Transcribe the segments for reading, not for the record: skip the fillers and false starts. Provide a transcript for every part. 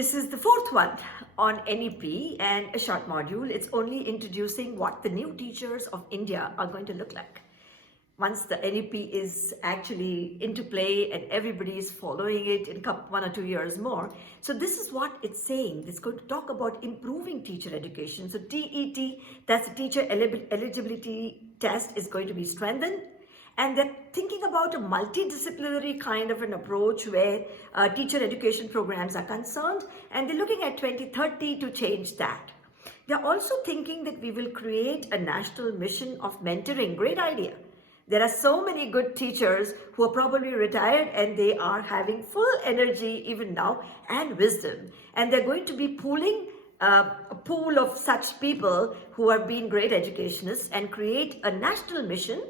This is the fourth one on NEP and a short module. It's only introducing what the new teachers of India are going to look like once the NEP is actually into play and everybody is following it in 1 or 2 years more. So this is what it's saying. It's going to talk about improving teacher education. So TET, that's the teacher eligibility test, is going to be strengthened. And they're thinking about a multidisciplinary kind of an approach where teacher education programs are concerned, and they're looking at 2030 to change that. They're also thinking that we will create a national mission of mentoring. Great idea. There are so many good teachers who are probably retired and they are having full energy even now and wisdom. And they're going to be pooling a pool of such people who are being great educationists and create a national mission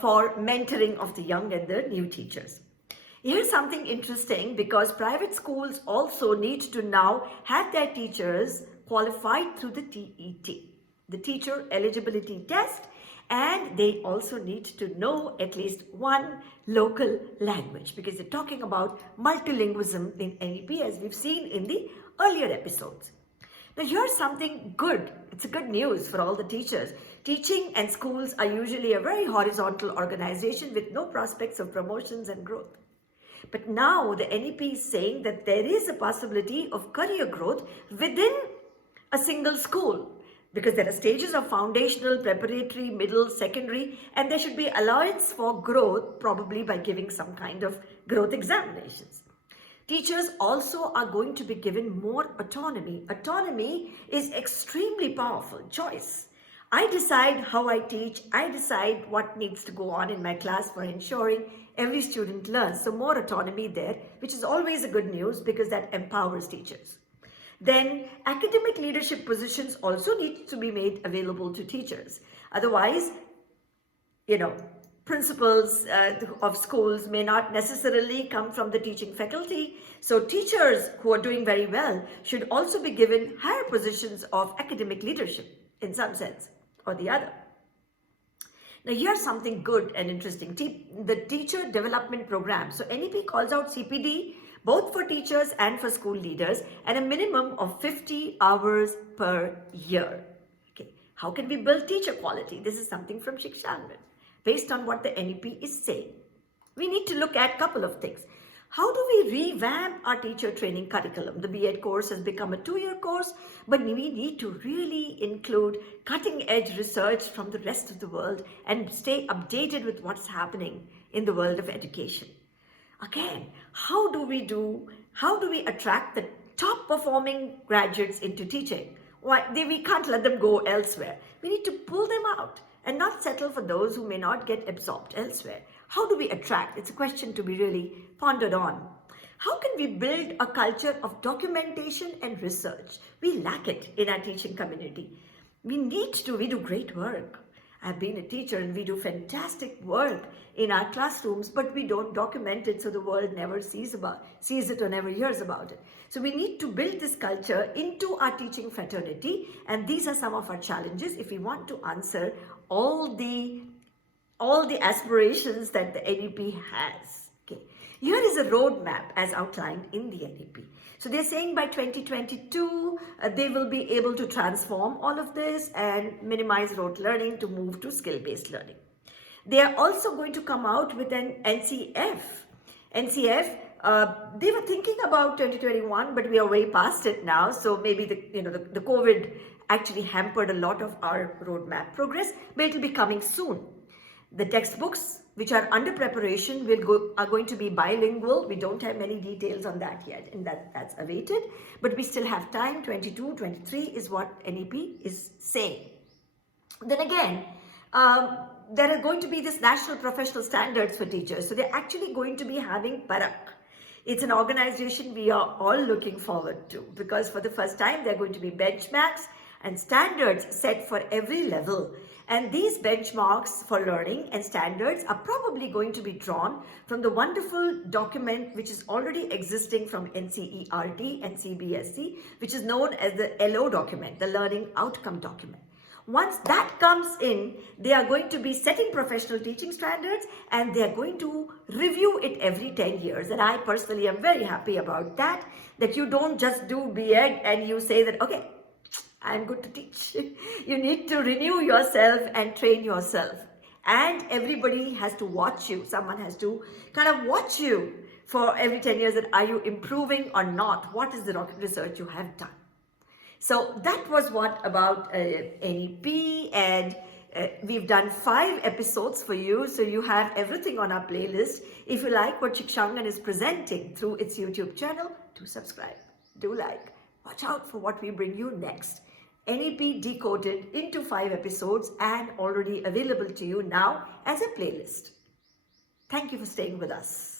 for mentoring of the young and the new teachers. Here's something interesting, because private schools also need to now have their teachers qualified through the TET, the teacher eligibility test, and they also need to know at least one local language, because they're talking about multilingualism in NEP, as we've seen in the earlier episodes. Now here's something good. It's a good news for all the teachers. Teaching and schools are usually a very horizontal organization with no prospects of promotions and growth. But now the NEP is saying that there is a possibility of career growth within a single school, because there are stages of foundational, preparatory, middle, secondary, and there should be allowance for growth, probably by giving some kind of growth examinations. Teachers also are going to be given more autonomy. Autonomy is extremely powerful. Choice. I decide how I teach. I decide what needs to go on in my class for ensuring every student learns. So more autonomy there, which is always a good news because that empowers teachers. Then academic leadership positions also need to be made available to teachers. Otherwise, principals of schools may not necessarily come from the teaching faculty. So teachers who are doing very well should also be given higher positions of academic leadership in some sense or the other. Now here's something good and interesting. The teacher development program. So NEP calls out CPD both for teachers and for school leaders, and a minimum of 50 hours per year. Okay, how can we build teacher quality? This is something from Shikshanvan. Based on what the NEP is saying, we need to look at a couple of things. How do we revamp our teacher training curriculum? The B.Ed course has become a 2-year course, but we need to really include cutting-edge research from the rest of the world and stay updated with what's happening in the world of education. Again, how do we attract the top performing graduates into teaching? We can't let them go elsewhere. We need to pull them out and not settle for those who may not get absorbed elsewhere. How do we attract? It's a question to be really pondered on. How can we build a culture of documentation and research? We lack it in our teaching community. We do great work. I've been a teacher and we do fantastic work in our classrooms, but we don't document it so the world never sees it or never hears about it. So we need to build this culture into our teaching fraternity, and these are some of our challenges if we want to answer all the aspirations that the NEP has. Okay. Here is a roadmap as outlined in the NEP. So they're saying by 2022, they will be able to transform all of this and minimize rote learning to move to skill-based learning. They are also going to come out with an NCF. They were thinking about 2021, but we are way past it now. So maybe the COVID actually hampered a lot of our roadmap progress, but it will be coming soon. The textbooks which are under preparation are going to be bilingual. We don't have many details on that yet, and that's awaited, but we still have time. 22, 23 is what NEP is saying. Then again, there are going to be this national professional standards for teachers. So they're actually going to be having Parak. It's an organization we are all looking forward to, because for the first time, there are going to be benchmarks and standards set for every level. And these benchmarks for learning and standards are probably going to be drawn from the wonderful document which is already existing from NCERT and CBSE, which is known as the LO document, the Learning Outcome Document. Once that comes in, they are going to be setting professional teaching standards and they are going to review it every 10 years. And I personally am very happy about that, that you don't just do B.Ed and you say that, okay, I'm good to teach. You need to renew yourself and train yourself. And everybody has to watch you. Someone has to kind of watch you for every 10 years that are you improving or not? What is the research you have done? So that was what about NEP, and we've done 5 episodes for you, so you have everything on our playlist. If you like what Shikshangan is presenting through its YouTube channel, do subscribe, do like, watch out for what we bring you next. NEP decoded into 5 episodes and already available to you now as a playlist. Thank you for staying with us.